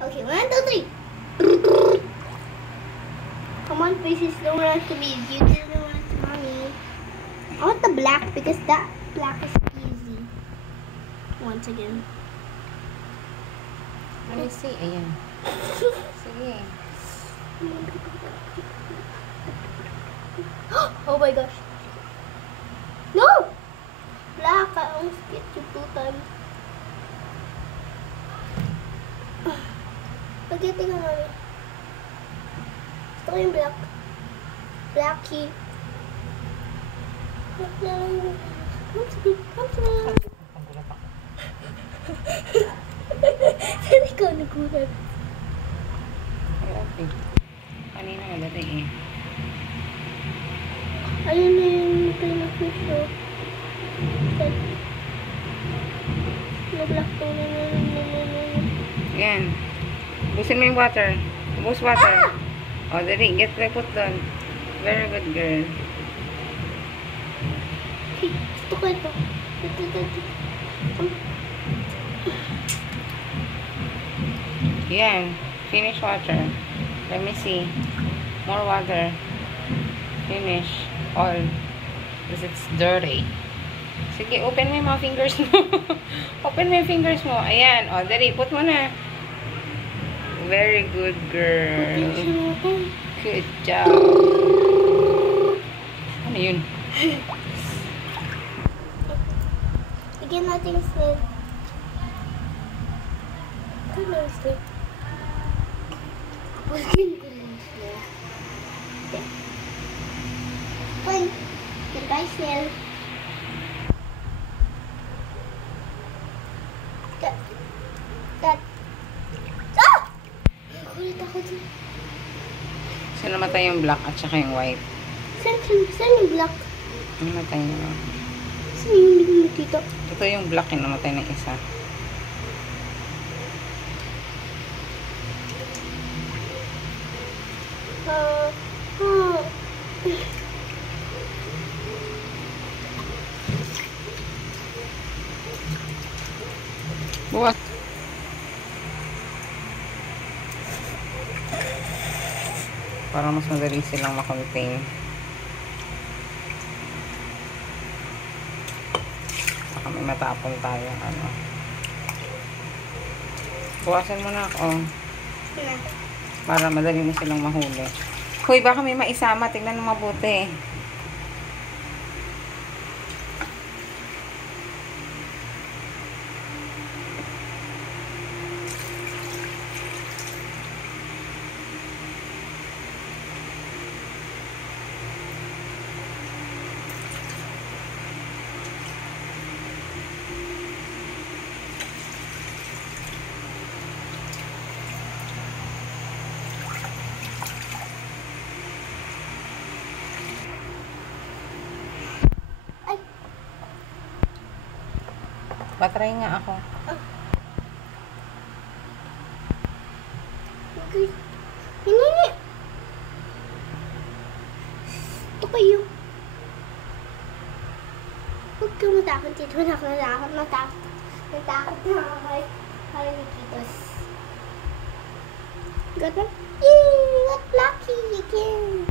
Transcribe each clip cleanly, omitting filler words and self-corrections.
Okay, 1, 2, 3. Come on, faces, don't run to me. You don't run to mommy. I want the black because that black is easy. Once again. Let me see. Ayan. Sige. Oh my gosh. No! Black, I almost get you 2 times. Pagdating ka namin. Gusto ko yung black. Blacky. Come to me. Come to me. Panggulat ako. Saan ikaw nagulat? Ay, okay. Kanina nga dati eh. Ayun na yung pinag-fish oh. Na-black to na. Ayan. Ubusin mo yung water. Ubus water. O, dali. Get the put doon. Very good girl. Hey, gusto ko ito. Ito. Yan. Finish water. Let me see. More water. Finish. All. Because it's dirty. Sige, open mo yung mga fingers mo. Open mo yung fingers mo. Ayan. O, dali. Put mo na. Very good girl. Good job. Ano yun? Bigyan natin yung snail. Ano yung snail? Bigyan ko yung snail. Okay. Fine. Goodbye, snail. That. Ah! Kulit ako dun. So, namatay yung black at saka yung white. Saan yung black? Namatay na. Saan yung hindi ko nakita? Ito yung black yung namatay na isa. Bukas. Para mas madali silang makontain. Baka may matapon tayo. Ano. Bukasan mo na ako. Para madali mo silang mahuli. Hoy, baka may maisama. Tingnan mo mabuti. Patry nga ako. Okay. Hindi. Ito kayo. Huwag kang matakot dito. Natakot na ako kay Nikitos. Got one? Yay! Got lucky again.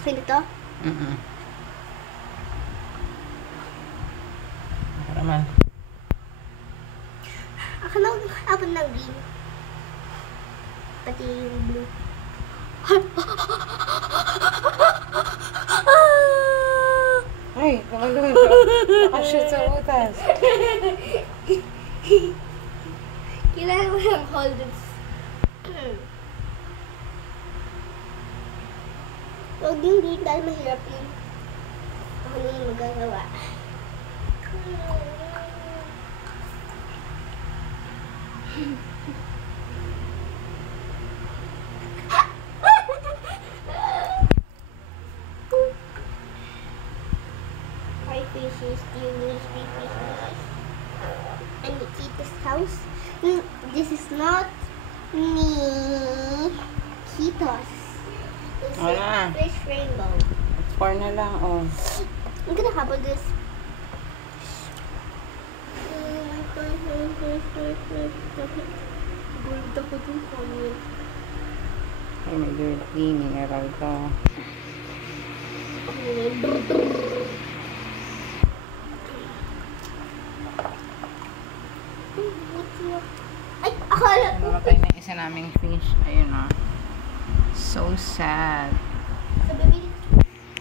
Okay dito? Ako naman. Ako na abot ng green. Pati yung blue. Ay, naman. Nakashoot sa utas. Kailangan mo ng holders. Huwag yung green dahil mahirap yun. Ako na yung magagawa. Hi fishes, do you wish me fishes? And Nikita's house. This is not me. Nikitas. Wala. Fish rainbow. 4 na lang, oh. I'm gonna have this. Gulit ako dun comment. Ay, may dirty mineral to. Ay, akala ko. Namatay na isa naming fish. Ayun, oh. So sad. Sa baby,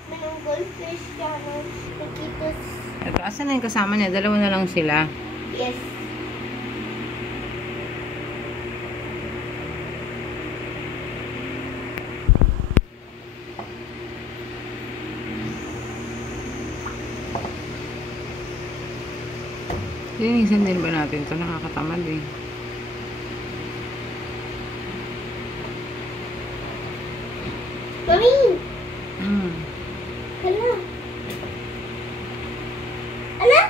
manong goldfish siya, no? Nikitas. Ito, asan na yung kasama niya? Dalawa na lang sila. Yes. Linisan din ba natin ito? Nakakatamad eh. Mami! Mm. Hala! Ala!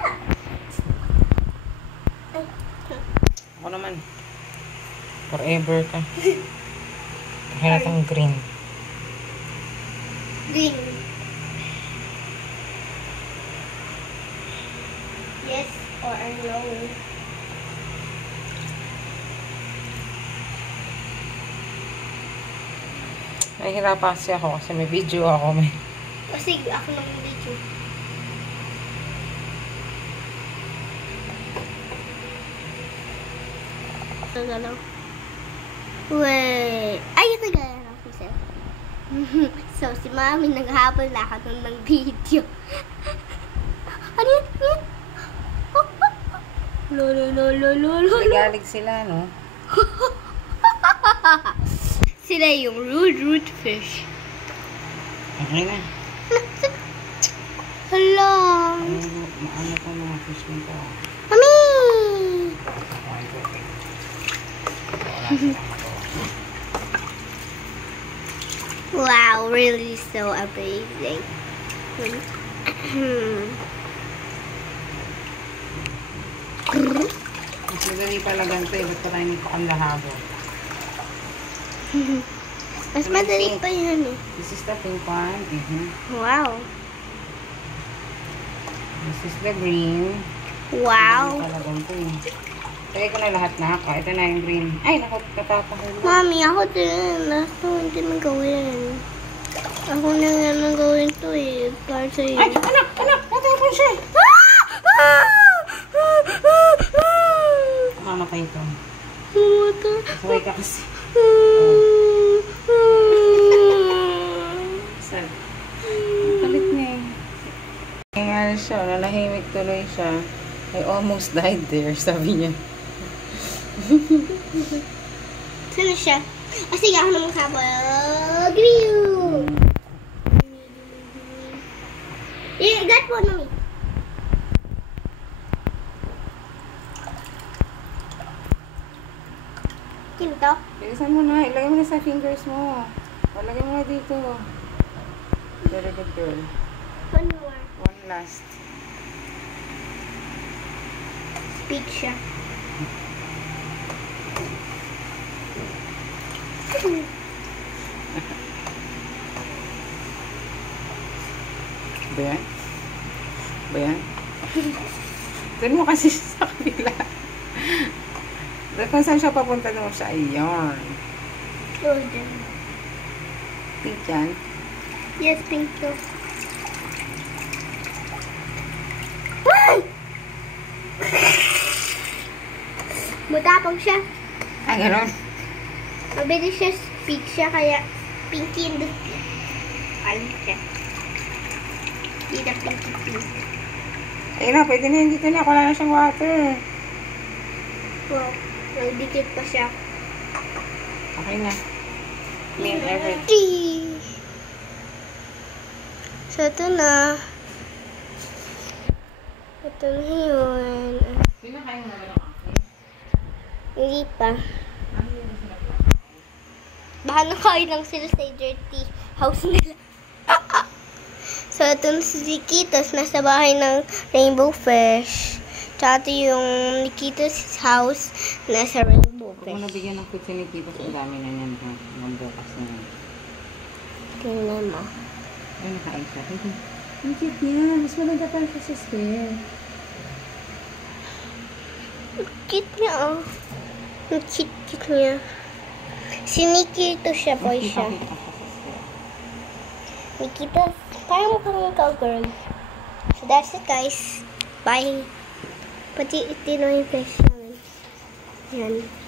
Ay, Ako naman. Forever ka. Halatang green. green. Yes or no? Nahihirapan kasi ako kasi may video ako. May... Kasi ako nang video. Gagalaw. Wait. Ay, ito gagalaw ko siya. So, si Mami naghabol na ako ng video. Ano yun? Ano yun? Lolo. Nagalig sila, no? Sila yung root fish. Okay na. Hello. Maano pa mga fish nito? Mami! Wow, really so amazing. Mas madali pala ganito eh. Ba't pa tayo nito ang lahabo? Mas madali pa yan eh. This is the pink one. Wow. This is the green. Wow. Madali pala ganito eh. Kaya ko na lahat na ako. Ito na yung green. Ay, naku, katapahul. Mami, ako din. Last one, hindi man gawin. Ako na nga nang gawin to eh. Para sa'yo. Ay, anak! Natapon siya! Mamatay ito. Sabay ka kasi. Sad. Palit niya eh. Kaya siya, nanahimik tuloy siya. I almost died there, sabi niya. Saan siya? O sige, ako naman kabog. Green! Got po, Mami. Kinto? Bilisan mo na. Ilagay mo na sa fingers mo. Ilagay mo na dito. Very good girl. One more. One last. Speak siya. Ba yan? Ba yan? Doon mo kasi sa kabila. Doon kung saan siya papunta doon siya. Ayan. Golden. Pink yan. Yes, pink too. Ay! Matapang siya. Ah, gano'n. Mabilis siya, speak siya, kaya pinky in the speak. Alam siya. Hindi na pinky. Ayun na, pwede na yun dito na. Wala na siyang water. Wow, nagdikit pa siya. Okay na. Clean everything. So, ito na. Ito na yun. Sino kayo na ng akin? Hindi pa. Baka nakain lang sila sa dirty house nila. So, ito na si Nikitas. Nasa bahay ng rainbow fish. Tsaka ito yung Nikitas house. Nasa rainbow Huwag fish. mo nabigyan ng kutsi ni Tito. Ang dami na yan. Nagbukas na yan. mo. Ay, nakain siya. Ang cute niya. Mas maganda pa siya sa square. Ang cute niya, oh. Ang cute niya. Si Nikki ito siya, boy siya. Nikita, parang mukhang cowgirl. So that's it, guys. Bye. Pati ito na yung face namin. Yan.